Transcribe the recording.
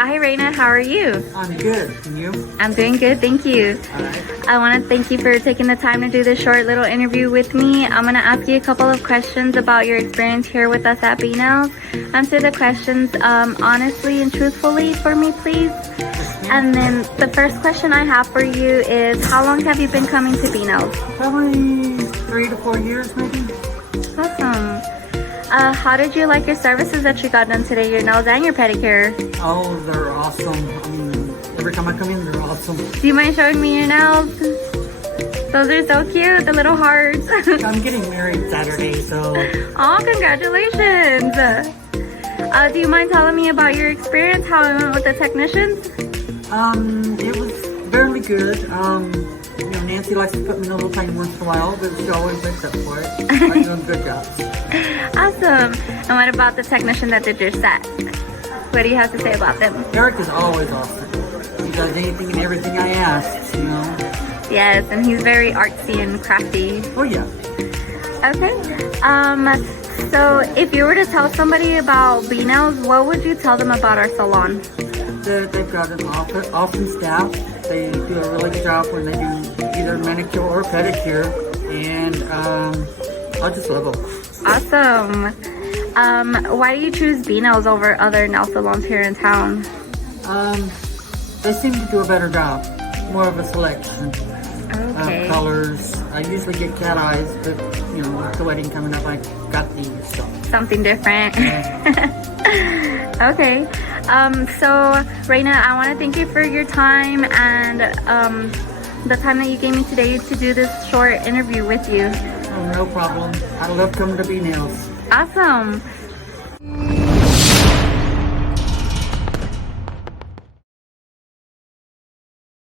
Hi, Raina. How are you? I'm good. And you? I'm doing good, thank you. Alright. I want to thank you for taking the time to do this short little interview with me. I'm going to ask you a couple of questions about your experience here with us at B-Nails. Answer the questions honestly and truthfully for me, please. And then the first question I have for you is, how long have you been coming to B-Nails? Probably 3 to 4 years, maybe. Awesome. How did you like your services that you got done today, your nails and your pedicure? Oh, they're awesome. I mean, every time I come in, they're awesome. Do you mind showing me your nails? Those are so cute, the little hearts. I'm getting married Saturday, so... Oh, congratulations. Do you mind telling me about your experience, how it went with the technicians? It was fairly good. You know, Nancy likes to put me in a little pain once in a while, but she always makes up for it. I'm doing a good job. Awesome. And what about the technician that did your set? What do you have to say about them? Eric is always awesome. He does anything and everything I ask, you know. Yes, and he's very artsy and crafty. Oh, yeah. Okay. So if you were to tell somebody about B-Nails, what would you tell them about our salon? They've got an awesome staff. They do a really good job when they do either manicure or pedicure, and I just love them. Awesome. Why do you choose B-Nails over other nail salons here in town? They seem to do a better job. More of a selection Okay. of colors. I usually get cat eyes, but you know, with the wedding coming up, I got these. So. Something different. Yeah. Okay. So Raina, I want to thank you for your time and the time that you gave me today to do this short interview with you. Oh, no problem. I love coming to B-Nails. Awesome.